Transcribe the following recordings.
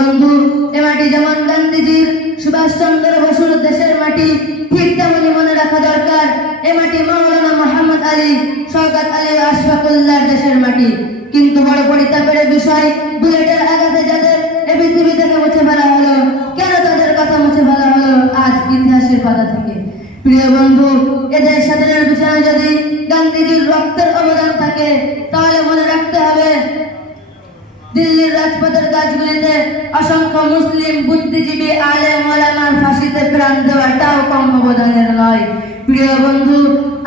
বন্ধু এ মাটি যেমন গান্ধীজির, সুভাষচন্দ্র বসুর দেশের মাটি, ঠিক তেমনি মনে রাখা দরকার, এ মাটি মাওলানা মোহাম্মদ আলী, শওকত আলী আশফাকুল্লাহ দেশের মাটি। কিন্তু বড় পরিতাপের বিষয়, বুলেটের আঘাতে যাদের এ পৃথিবী থেকে মুছে ফেলা হলো, কেন তাদের কথা মুছে ফেলা হলো, আজ ইতিহাসের পাতা থেকে। প্রিয় বন্ধু, এদের স্বাধীনের পিছনে যদি গান্ধীজির রক্তের অবদান থাকে, তাহলে মনে রাখতে হবে দিল্লির রাজপথের গাছগুলিতে অসংখ্য মুসলিম বুদ্ধিজীবী আলে মৌলানার ফাঁসিতে প্রাণ দেওয়াটাও কম অবদানের নয়। প্রিয় বন্ধু,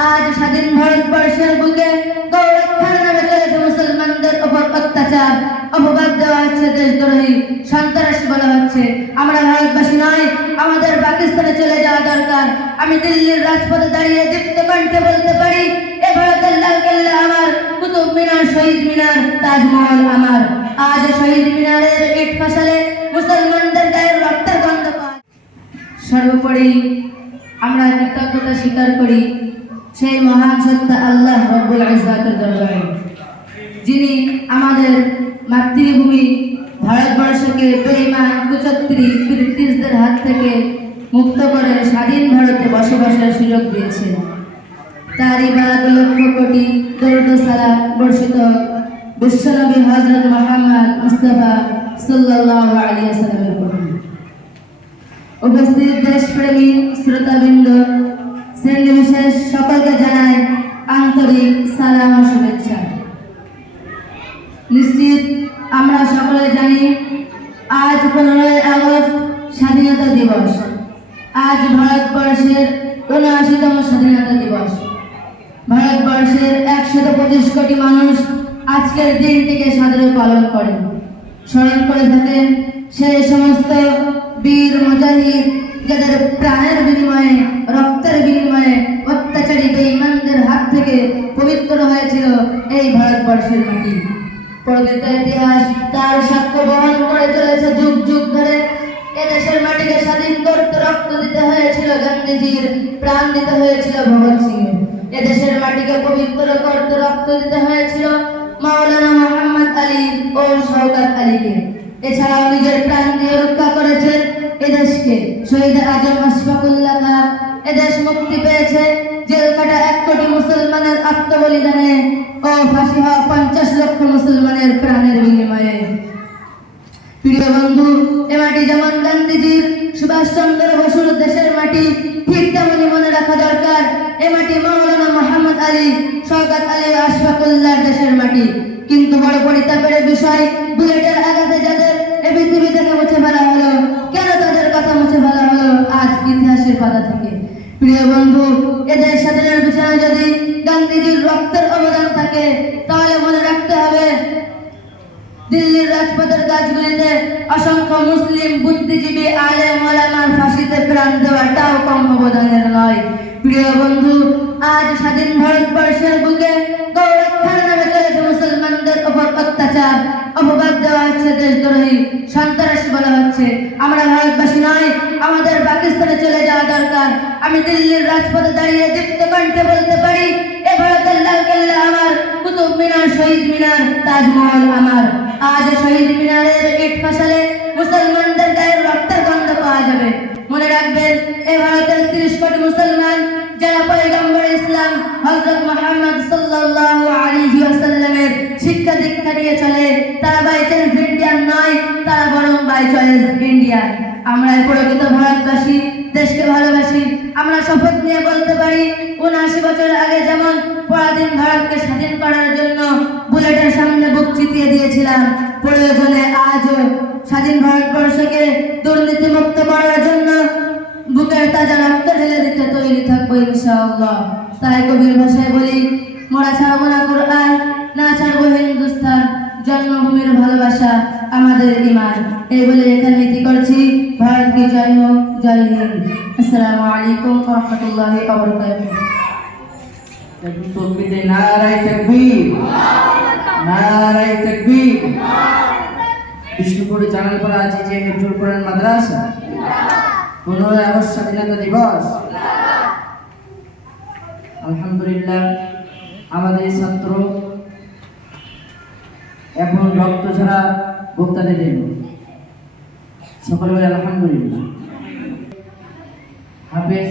আজ স্বাধীন ভারতবর্ষের বুকে গৌরক্ষার চলেছে মুসলমানদের উপর অত্যাচার। অপবাদ দেওয়া হচ্ছে দেশদ্রোহী। সন্ত্রাসী বলা হচ্ছে। আমরা ভারতবাসী নয়, আমাদের পাকিস্তানে চলে যাওয়া দরকার। আমি দিল্লির রাজপথে দাঁড়িয়ে দীপ্ত কণ্ঠে বলতে পারি, এ ভারতের লাল কেল্লা আমার কুতুব মিনার, শহীদ মিনার, তাজমহল। সর্বোপরি আমরা কৃতজ্ঞতা স্বীকার করি সেই মহান সত্তা আল্লাহ রব্বুল ইজ্জাতের দরবারে, যিনি আমাদের মাতৃভূমি ভারতবর্ষকে বেঈমান, কুচত্রী ব্রিটিশদের হাত থেকে মুক্ত করে স্বাধীন ভারতে বসবাসের সুযোগ দিয়েছেন। তারই বাদ লক্ষ কোটি দরুদ সালাম বর্ষিত বিশ্বনবী হযরত মুহাম্মদ মুস্তাফা সাল্লাল্লাহু আলাইহি উপর উপস্থিত দেশপ্রেমী শ্রোতাবৃন্দ সকলকে আন্তরিক সালাম ও শুভেচ্ছা। নিশ্চিত আমরা সকলে জানি, আজ পনেরোই আগস্ট স্বাধীনতা দিবস। আজ ভারতবর্ষের উনআশিতম স্বাধীনতা দিবস। ভারতবর্ষের একশত পঁচিশ কোটি মানুষ আজকের দিনটিকে সাদরে পালন করেন। স্মরণ করে থাকেন সেই সমস্ত বীর মুজাহিদ, যাদের প্রাণের বিনিময়ে, রক্তের বিনিময়ে অত্যাচারী বেঈমানদের হাত থেকে পবিত্র হয়েছিল এই ভারতবর্ষের মাটি। প্রকৃত ইতিহাস তার সাক্ষ্য বহন করে চলেছে যুগ যুগ ধরে। এদেশের মাটিকে স্বাধীন করতে রক্ত দিতে হয়েছিল গান্ধীজির, প্রাণ দিতে হয়েছিল ভগৎ সিং এদেশের মাটিকে পবিত্র করতে রক্ত দিতে হয়েছিল মাওলানা মোহাম্মদ আলী ও শওকত আলীকে। এছাড়াও নিজের প্রাণ দিয়ে রক্ষা করেছেন এদেশকে। শহীদ আজম আশফাকুল্লাহ খাঁ। এদেশ মুক্তি পেয়েছে জেল এক কোটি মুসলমানের আত্মবলিদানে ও ফাঁসি হওয়া পঞ্চাশ লক্ষ মুসলমানের প্রাণের বিনিময়ে। প্রিয় বন্ধু, এ মাটি যেমন গান্ধীজির, সুভাষচন্দ্র বসুর দেশের মাটি, ঠিক তেমনি মনে রাখা দরকার। এ মাটি মাওলানা মোহাম্মদ আলী শওকত আলী দেশের মাটি। কিন্তু বড় পরিতাপের বিষয়, বুলেটের আঘাতে যাদের এ পৃথিবী থেকে মুছে ফেলা হলো, কেন তাদের কথা মুছে ফেলা হলো, আজ ইতিহাসের পাতা থেকে। প্রিয় বন্ধু, এদের স্বাধীনের পিছনে যদি গান্ধীজির রক্তের অবদান থাকে, তাহলে মনে রাখতে হবে, দিল্লির রাজপথের গাছগুলিতে অসংখ্য মুসলিম বুদ্ধিজীবী আলে মৌলানার ফাঁসিতে প্রাণ দেওয়াটাও কম অবদানের নয়। প্রিয় বন্ধু আজ স্বাধীন ভারতবর্ষের বুকে গৌরক্ষার নামে চলেছে মুসলমানদের উপর অত্যাচার। অপবাদ দেওয়া হচ্ছে দেশদ্রোহী। সন্ত্রাসী বলা হচ্ছে। আমরা ভারতবাসী নয়, আমাদের পাকিস্তানে চলে যাওয়া দরকার। আমি দিল্লির রাজপথে দাঁড়িয়ে দীপ্ত কণ্ঠে বলতে পারি, এ ভারতের লাল কেল্লা আমার, কুতুব মিনার, শহীদ মিনার, তাজমহল আমার। আজ শহীদ মিনারের ইট ফসলে মুসলমানদের গায়ের রক্তের গন্ধ পাওয়া যাবে। মনে রাখবেন, এ ভারতের তিরিশ কোটি মুসলমান যারা পয়গম্বর ইসলাম, হযরত মুহাম্মদ সাল্লাল্লাহু আলাইহি ওয়াসাল্লামের শিক্ষা দীক্ষা নিয়ে চলে, তারা বাই চান্স ইন্ডিয়ান নয়, তারা বরং বাই চয়েস ইন্ডিয়া আমরা প্রকৃত ভারতবাসী, দেশকে ভালোবাসি, আমরা শপথ নিয়ে বলতে পারি, উনআশি বছর আগে যেমন পরাধীন ভারতকে স্বাধীন করার জন্য বুলেটের সামনে বুক চিতিয়ে দিয়েছিলাম, প্রয়োজনে আজও স্বাধীন ভারতবর্ষকে দুর্নীতি মুক্ত করার জন্য বুকের তাজা ঢেলে তৈরি থাকব ইনশাআল্লাহ। তাই কবির ভাষায় বলি মোরা ছাড়বো না কোরআন না ছাড়বো হিন্দুস্তান জন্মভূমির ভালোবাসা আমাদের ইমান এই বলে এখানে নীতি করছি? ভারত কি জয় হোক জয় হিন্দ। আসসালামু আলাইকুম রহমতুল্লাহি তকবীরে নারায়ে তাকবীর। নারায়ে তাকবীর। বিষ্ণুপুর জানালপুর আছে যে হেফজুল কোরআন মাদ্রাসা। পনেরোই আগস্ট স্বাধীনতা দিবস। আলহামদুলিল্লাহ, আমাদের ছাত্র এখন রক্ত ছাড়া বক্তাদের দেব সকলে আলহামদুলিল্লাহ। হাফেজ